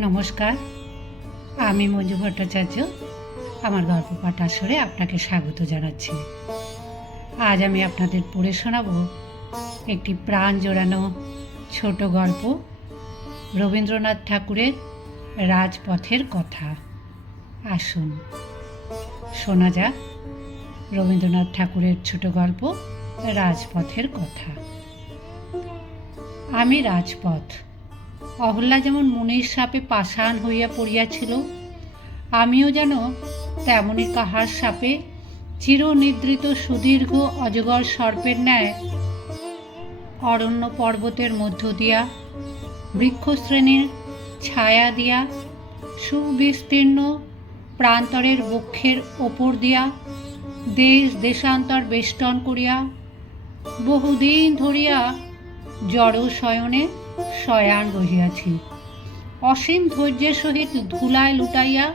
নমস্কার। আমি মঞ্জু ভট্টাচার্য, আমার গল্প পাঠ আসরে আপনাকে স্বাগত জানাচ্ছি। আজ আমি আপনাদের পড়ে শোনাব একটি প্রাণ জোড়ানো ছোট গল্প রবীন্দ্রনাথ ঠাকুরের রাজপথের কথা। আসুন, শোনা যাক রবীন্দ্রনাথ ঠাকুরের ছোট গল্প রাজপথের কথা। আমি রাজপথ অহল্যা যেমন মনের সাপে পাষাণ হইয়া পড়িয়াছিল, আমিও যেন তেমনই কাহার সাপে চিরনিদ্রিত সুদীর্ঘ অজগর সর্পের ন্যায় অরণ্য পর্বতের মধ্য দিয়া, বৃক্ষশ্রেণীর ছায়া দিয়া, সুবিস্তীর্ণ প্রান্তরের বক্ষের ওপর দিয়া, দেশ দেশান্তর বেষ্টন করিয়া বহুদিন ধরিয়া জড় শয়নে শয়ান রহিয়াছি। অসীম ধৈর্যের সহিত ধুলায় লুটাইয়া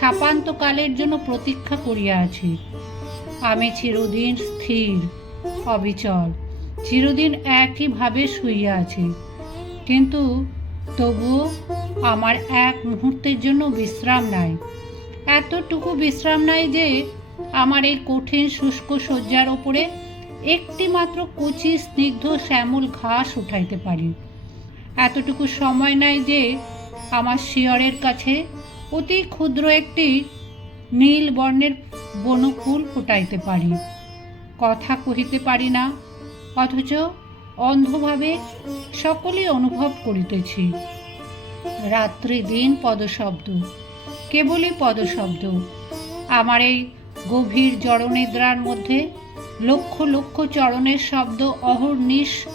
সাপান্তকালের জন্য প্রতীক্ষা করিয়া আছি। আমি চিরদিন স্থির, অবিচল, চিরদিন একইভাবে শুইয়া আছি। কিন্তু তবুও আমার এক মুহূর্তের জন্য বিশ্রাম নাই। এতটুকু বিশ্রাম নাই যে আমার এই কঠিন শুষ্ক শয্যার ওপরে একটিমাত্র কুচি স্নিগ্ধ শ্যামল ঘাস উঠাইতে পারি। এতটুকু সময় নাই যে আমার শিয়রের কাছে অতি ক্ষুদ্র একটি নীল বর্ণের বনকুল ফুটাইতে পারি। কথা কহিতে পারি না, অথচ অন্ধভাবে সকলেই অনুভব করিতেছি। রাত্রি দিন পদশব্দ, কেবলই পদশব্দ। আমার এই গভীর জড়নিদ্রার মধ্যে লক্ষ লক্ষ চরণের শব্দ অহর্নিশ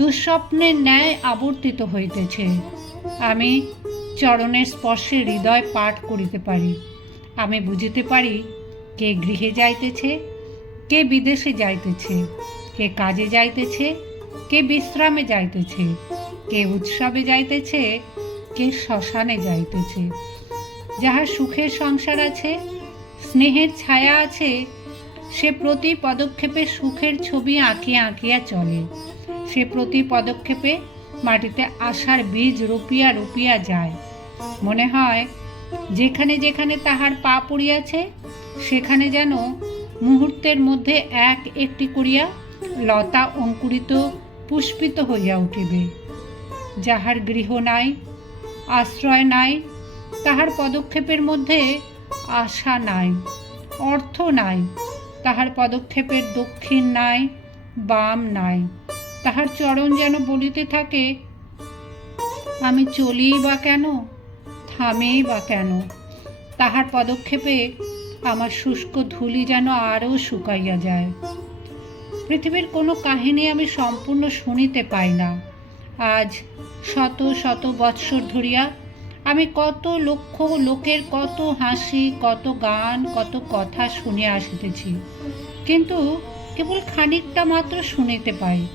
দুঃস্বপ্নের ন্যায় আবর্তিত হইতেছে। আমি চরণের স্পর্শে হৃদয় পাঠ করিতে পারি। আমি বুঝিতে পারি, কে গৃহে যাইতেছে, কে বিদেশে যাইতেছে, কে কাজে যাইতেছে, কে বিশ্রামে যাইতেছে, কে উৎসবে যাইতেছে, কে শ্মশানে যাইতেছে। যাহার সুখের সংসার আছে, স্নেহের ছায়া আছে, সে প্রতি পদক্ষেপে সুখের ছবি আঁকিয়া আঁকিয়া চলে। সে প্রতি পদক্ষেপে মাটিতে আশার বীজ রুপিয়া রুপিয়া যায়। মনে হয়, যেখানে যেখানে তাহার পা পড়িয়াছে, সেখানে যেন মুহূর্তের মধ্যে এক একটি করিয়া লতা অঙ্কুরিত পুষ্পিত হইয়া উঠিবে। যাহার গৃহ নাই, আশ্রয় নাই, তাহার পদক্ষেপের মধ্যে আশা নাই, অর্থ নাই, তাহার পদক্ষেপের দক্ষিণ নাই, বাম নাই। তাহার চরণ যেন বলিতে থাকে, আমি চলি বা কেন? থামেই বা কেন? তাহার পদক্ষেপে আমার শুষ্ক ধুলি যেন আরও শুকাইয়া যায়। পৃথিবীর কোনো কাহিনী আমি সম্পূর্ণ শুনিতে পাই না। আজ শত শত বৎসর ধরিয়া আমি কত লক্ষ লোকের কত হাসি, কত গান, কত কথা শুনিয়া আসিতেছি। কিন্তু কেবল খানিকটা মাত্র শুনিতে পাই।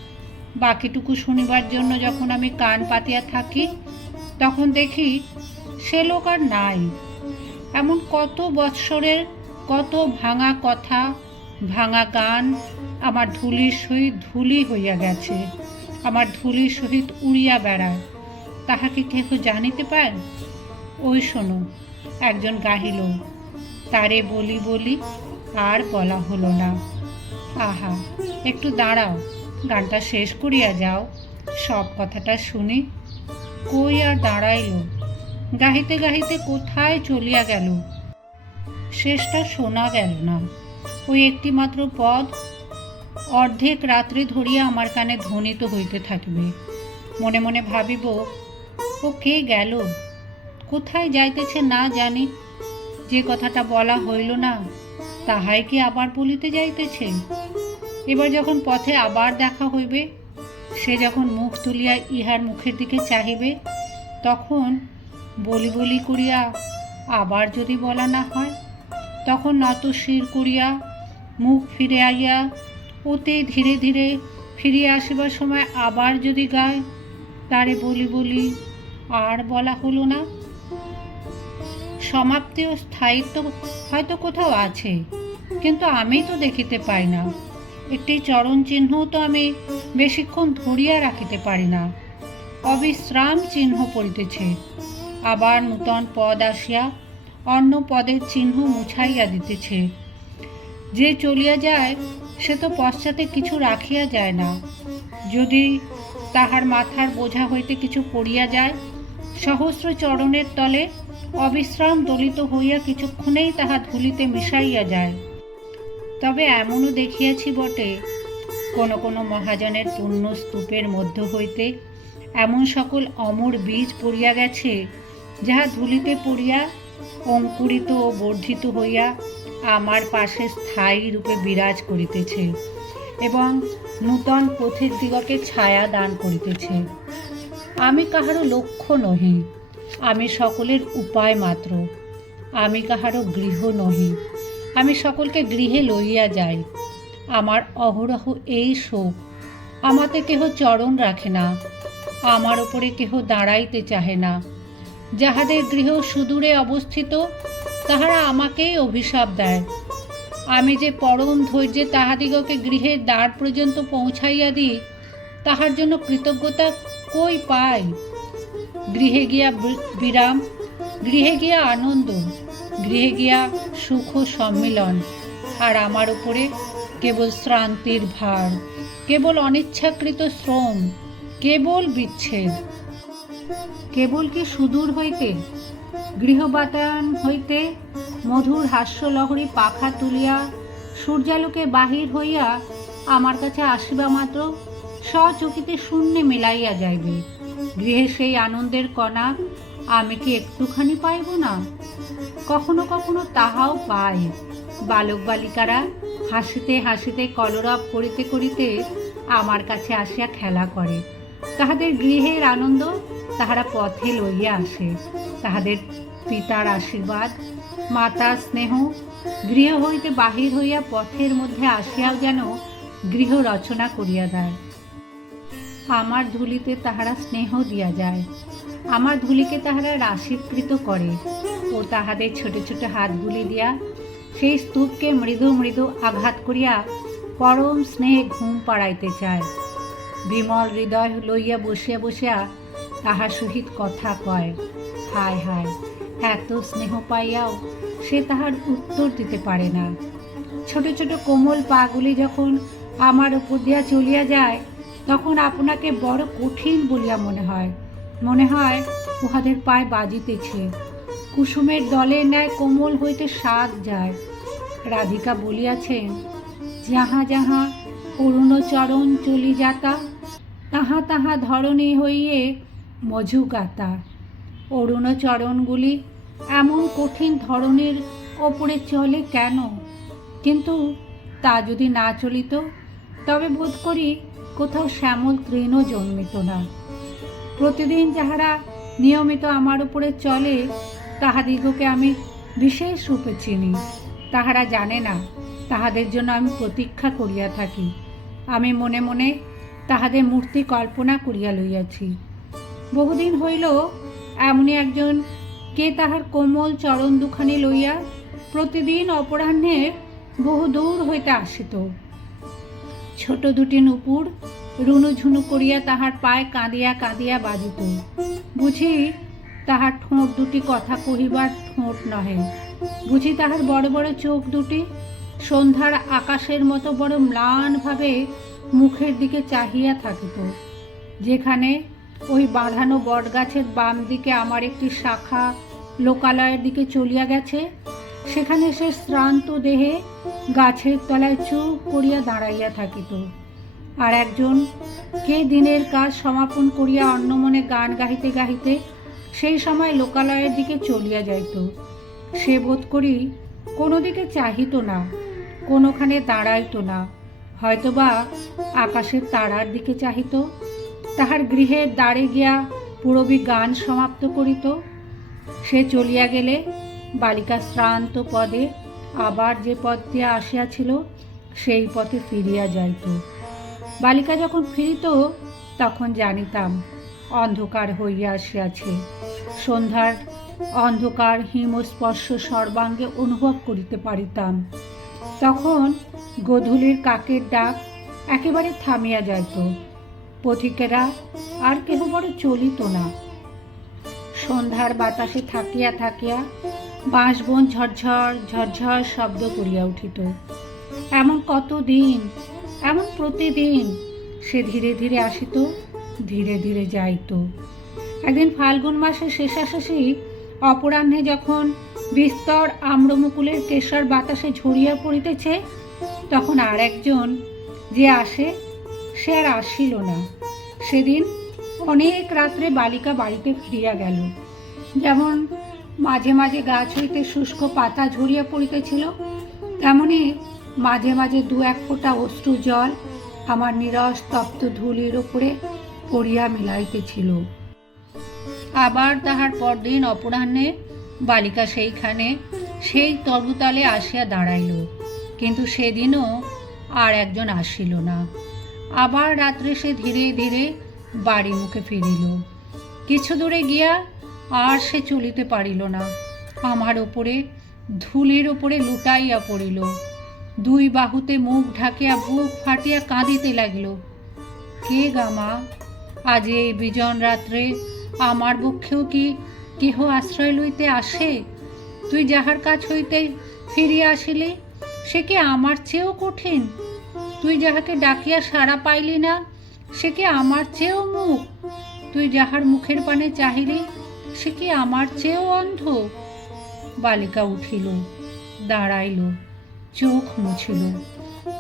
বাকিটুকু শুনিবার জন্য যখন আমি কান পাতিয়া থাকি, তখন দেখি সে লোক আর নাই। এমন কত বৎসরের কত ভাঙা কথা, ভাঙা গান, আমার ধুলির সহিত ধুলি হইয়া গেছে, আমার ধুলির সহিত উড়িয়া বেড়ায়। তাহাকে কেহ জানিতে পান ওই শোনো, একজন গাহিল, তারে বলি বলি আর বলা হলো না। আহা, একটু দাঁড়াও। গানটা শেষ করিয়া যাও, সব কথাটা শুনি কই আর দাঁড়াইল? গাহিতে গাহিতে কোথায় চলিয়া গেল? শেষটা শোনা গেল না। ওই একটি মাত্র পদ অর্ধেক রাত্রি ধরিয়া আমার কানে ধ্বনিত হইতে থাকবে। মনে মনে ভাবিব, ও কে গেল? কোথায় যাইতেছে না জানি। যে কথাটা বলা হইল না, তাহাই কি আবার বলিতে যাইতেছে? এবার যখন পথে আবার দেখা হইবে, সে যখন মুখ তুলিয়া ইহার মুখের দিকে চাহিবে, তখন বলি বলি করিয়া আবার যদি বলা না হয়, তখন নত শির করিয়া মুখ ফিরে আইয়া ওতে ধীরে ধীরে ফিরিয়া আসিবার সময় আবার যদি গায়, তারে বলি বলি আর বলা হলো না। সমাপ্তি ও স্থায়িত্ব হয়তো কোথাও আছে, কিন্তু আমি তো দেখিতে পাই না। একটি চরণ চিহ্নও তো আমি বেশিক্ষণ ধরিয়া রাখিতে পারি না। অবিশ্রাম চিহ্ন পড়িতেছে। আবার নূতন পদ আসিয়া অন্য পদের চিহ্ন মুছাইয়া দিতেছে। যে চলিয়া যায়, সে তো পশ্চাতে কিছু রাখিয়া যায় না। যদি তাহার মাথার বোঝা হইতে কিছু পড়িয়া যায়, সহস্র চরণের তলে অবিশ্রাম দলিত হইয়া কিছুক্ষণেই তাহা ধুলিতে মিশাইয়া যায়। তবে এমনও দেখিয়াছি বটে, কোন কোন মহাজনের পূর্ণ স্তূপের মধ্য হইতে এমন সকল অমর বীজ পড়িয়া গেছে, যাহা ধুলিতে পড়িয়া অঙ্কুরিত ও বর্ধিত হইয়া আমার পাশে স্থায়ী রূপে বিরাজ করিতেছে এবং নূতন পথিক দিগকে ছায়া দান করিতেছে। আমি কাহারও লক্ষ্য নহি, আমি সকলের উপায় মাত্র, আমি কাহারও গৃহ নহি। আমি সকলকে গৃহে লইয়া যাই। আমার অহরহ এই শোক, আমাতে কেহ চরণ রাখে না, আমার ওপরে কেহ দাঁড়াইতে চাহে না। যাহাদের গৃহ সুদূরে অবস্থিত, তাহারা আমাকেই অভিশাপ দেয়। আমি যে পরম ধৈর্যে তাহাদিগকে গৃহের দ্বার পর্যন্ত পৌঁছাইয়া দিই, তাহার জন্য কৃতজ্ঞতা কই পাই? গৃহে গিয়া বিরাম, গৃহে গিয়া আনন্দ গৃহে গিয়া সুখ সম্মিলন। আর আমার উপরে কেবল শ্রান্তির ভার, কেবল অনিচ্ছাকৃত শ্রম, কেবল বিচ্ছেদ। কেবল কি সুদূর হইতে, গৃহবাতায়ন হইতে মধুর হাস্যলহরী পাখা তুলিয়া সূর্যালোকে বাহির হইয়া আমার কাছে আসিবা মাত্র, স্বচকিতে শূন্যে মিলাইয়া যাইবে। গৃহে সেই আনন্দের কণা আমি কি একটুখানি পাইব না? কখনো কখনো তাহাও পাই বালক বালিকারা হাসিতে হাসিতে কলরব করিতে করিতে আমার কাছে আসিয়া খেলা করে। তাহাদের গৃহের আনন্দ তাহারা পথে লইয়া আসে। তাহাদের পিতার আশীর্বাদ, মাতার স্নেহ, গৃহ হইতে বাহির হইয়া পথের মধ্যে আসিয়াও যেন গৃহ রচনা করিয়া দেয়। আমার ধুলিতে তাহারা স্নেহ দিয়া যায়। আমার ধুলিকে তাহারা রাশীকৃত করে। ও তাহাদের ছোট ছোট হাতগুলি দিয়া সেই স্তূপকে মৃদু মৃদু আঘাত করিয়া পরম স্নেহে ঘুম পাড়াইতে চায়। বিমল হৃদয় লইয়া বসিয়া বসিয়া তাহার সহিত কথা কয়। হায় হায়, এত স্নেহ পাইয়াও সে তাহার উত্তর দিতে পারে না। ছোট ছোট কোমল পাগুলি যখন আমার উপর দিয়া চলিয়া যায়, তখন আপনাকে বড় কঠিন বলিয়া মনে হয়। মনে হয় উহাদের পায়ে বাজিতেছে। কুসুমের দলের ন্যায় কোমল হইতে স্বাদ যায়। রাধিকা বলিয়াছেন যাহা যাহা অরুণচরণ চলি যাতা তাহা তাহা ধরণী হইয়ে মধুকাতা অরুণচরণগুলি এমন কঠিন ধরনের ওপরে চলে কেন? কিন্তু তা যদি না চলিত, তবে বোধ করি কোথাও শ্যামল তৃণও জন্মিত না। প্রতিদিন যাহারা নিয়মিত আমার উপরে চলে, তাহাদিগকে আমি বিশেষ রূপে চিনি। তাহারা জানে না, তাহাদের জন্য আমি প্রতীক্ষা করিয়া থাকি। আমি মনে মনে তাহাদের মূর্তি কল্পনা করিয়া লইয়াছি। বহুদিন হইল এমনই একজন কে তাহার কোমল চরণ দুখানি লইয়া প্রতিদিন অপরাহ্নে বহু দূর হইতে আসিত। ছোট দুটি নুপুর রুনুঝুনু করিয়া তাহার পায়ে কাঁদিয়া কাঁদিয়া বাজিত বুঝি তাহার ঠোঁট দুটি কথা কহিবার ঠোঁট নহে। বুঝি তাহার বড় বড় চোখ দুটি সন্ধ্যার আকাশের মতো বড় ম্লানভাবে মুখের দিকে চাহিয়া থাকিত, যেখানে ওই বাঁধানো বটগাছের বাম দিকে আমার একটি শাখা লোকালয়ের দিকে চলিয়া গেছে, সেখানে সে শ্রান্ত দেহে গাছের তলায় চুপ করিয়া দাঁড়াইয়া থাকিত। আর একজন কে দিনের কাজ সমাপন করিয়া অন্যমনে গান গাহিতে গাহিতে সেই সময় লোকালয়ের দিকে চলিয়া যাইত। সে বোধ করি কোনো দিকে চাহিত না, কোনোখানে দাঁড়াইত না। হয়তোবা আকাশের তারার দিকে চাহিত, তাহার গৃহের দ্বারে গিয়া পুরবী গান সমাপ্ত করিত। সে চলিয়া গেলে বালিকা শ্রান্ত পদে আবার যে পথ দিয়া আসিয়াছিল, সেই পথে ফিরিয়া যাইত। বালিকা যখন ফিরিত, তখন জানিতাম, অন্ধকার হইয়া আসিয়াছে। সন্ধ্যার অন্ধকার হিমস্পর্শ সর্বাঙ্গে অনুভব করিতে পারিতাম। তখন গোধূলির কাকের ডাক একেবারে থামিয়া যাইত। পথিকেরা আর কেহ বড় চলিত না। সন্ধ্যার বাতাসে থাকিয়া থাকিয়া বাঁশবন ঝরঝর ঝরঝর শব্দ করিয়া উঠিত। এমন কত দিন এমন প্রতিদিন সে ধীরে ধীরে আসিত, ধীরে ধীরে যাইত। একদিন ফাল্গুন মাসের শেষাশেষি অপরাহ্নে যখন বিস্তর আম্রমুকুলের কেশর বাতাসে ঝরিয়া পড়িতেছে, তখন আর একজন যে আসে, সে আর আসিল না। সেদিন অনেক রাত্রে বালিকা বাড়িতে ফিরিয়া গেল। যেমন মাঝে মাঝে গাছ হইতে শুষ্ক পাতা ঝরিয়া পড়িতেছিল, তেমনি মাঝে মাঝে দু এক ফোঁটা অশ্রু জল আমার নিরস তপ্ত ধুলির উপরে পড়িয়া মিলাইতেছিল। আবার তাহার পরদিন অপরাহ্নে বালিকা সেইখানে সেই তরুতালে আসিয়া দাঁড়াইল, কিন্তু সেদিনও আর একজন আসিল না। আবার রাত্রে সে ধীরে ধীরে বাড়ি মুখে ফিরিল। কিছু দূরে গিয়া আর সে চলিতে পারিল না। আমার ওপরে ধুলির ওপরে লুটাইয়া পড়িল। দুই বাহুতে মুখ ঢাকিয়া বুক ফাটিয়া কাঁদিতে লাগিল। কে গামা আজ এই বিজন রাত্রে আমার বক্ষেও কি কেহ আশ্রয় লইতে আসে? তুই যাহার কাছ হইতে ফিরিয়া আসিলি, সে কি আমার চেয়েও কঠিন? তুই যাহাকে ডাকিয়া সাড়া পাইলি না, সে কি আমার চেয়েও মুখ? তুই যাহার মুখের পানে চাহিলি, সে কি আমার চেয়েও অন্ধ? বালিকা উঠিল, দাঁড়াইল। চোখ মুছিল।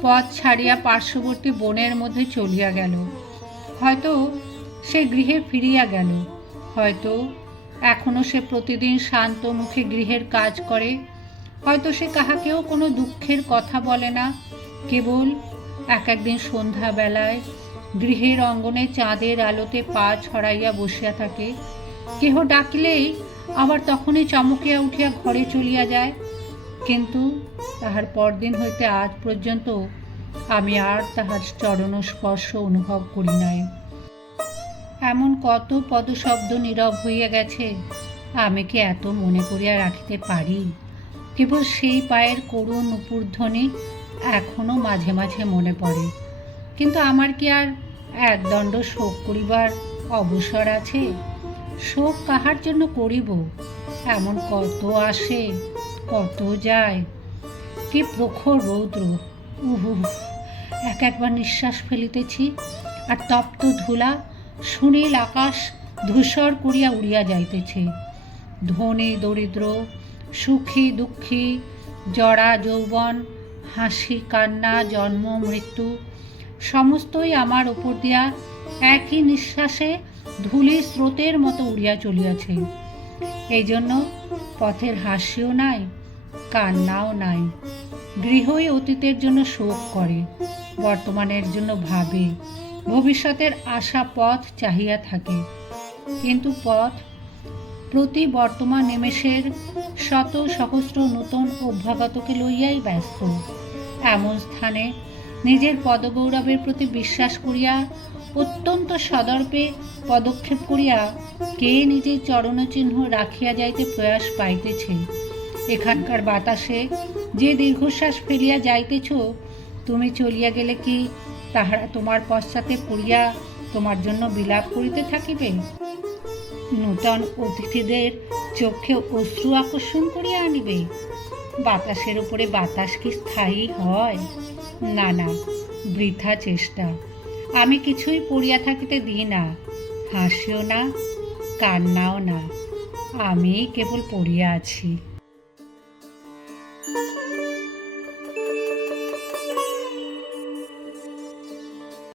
পথ ছাড়িয়া পার্শ্ববর্তী বনের মধ্যে চলিয়া গেল। হয়তো সে গৃহে ফিরিয়া গেল। হয়তো এখনও সে প্রতিদিন শান্ত মুখে গৃহের কাজ করে। হয়তো সে কাহাকেও কোনো দুঃখের কথা বলে না। কেবল এক একদিন সন্ধ্যাবেলায় গৃহের অঙ্গনে চাঁদের আলোতে পা ছড়াইয়া বসিয়া থাকে। কেহ ডাকিলেই আবার তখনই চমকিয়া উঠিয়া ঘরে চলিয়া যায়। কিন্তু তাহার পরদিন হইতে আজ পর্যন্ত আমি আর তাহার চরণ স্পর্শ অনুভব করি নাই। এমন কত পদশব্দ নীরব হইয়া গেছে, আমি কি এত মনে করিয়া রাখিতে পারি? কেবল সেই পায়ের করুণ উপূর্ধ্বনি এখনও মাঝে মাঝে মনে পড়ে। কিন্তু আমার কি আর একদণ্ড শোক করিবার অবসর আছে? শোক কাহার জন্য করিব? এমন কত আসে কত যায়? কি প্রখর রৌদ্র। উহু এক একবার নিঃশ্বাস ফেলিতেছি, আর তপ্ত ধুলা সুনীল আকাশ ধূসর করিয়া উড়িয়া যাইতেছে। ধনী, দরিদ্র, সুখী, দুঃখী, জরা, যৌবন, হাসি, কান্না, জন্ম, মৃত্যু, সমস্তই আমার উপর দিয়া একই নিঃশ্বাসে ধুলি স্রোতের মতো উড়িয়া চলিয়াছে। এই জন্য পথের হাসিও নাই, কান্নাও নাই। গৃহই অতীতের জন্য শোক করে, বর্তমানের জন্য ভাবে। ভবিষ্যতের আশা পথ চাহিয়া থাকে। কিন্তু পথ প্রতি বর্তমান নিমেষের শত সহস্র নূতন অভ্যাগতকে লইয়াই ব্যস্ত। এমন স্থানে নিজের পদগৌরবের প্রতি বিশ্বাস করিয়া অত্যন্ত সদর্পে পদক্ষেপ করিয়া কে নিজের চরণচিহ্ন রাখিয়া যাইতে প্রয়াস পাইতেছে। এখানকার বাতাসে যে দীর্ঘশ্বাস ফেলিয়া যাইতেছ, তুমি চলিয়া গেলে কি তাহারা তোমার পশ্চাতে পড়িয়া তোমার জন্য বিলাপ করিতে থাকিবে? নূতন অতিথিদের চোখে অশ্রু আকর্ষণ করিয়া আনিবে। বাতাসের উপরে বাতাস কি স্থায়ী হয়? না না, বৃথা চেষ্টা। আমি কিছুই পড়িয়া থাকিতে দিই না হাসিও না কান্নাও না। আমি কেবল পড়িয়া আছি।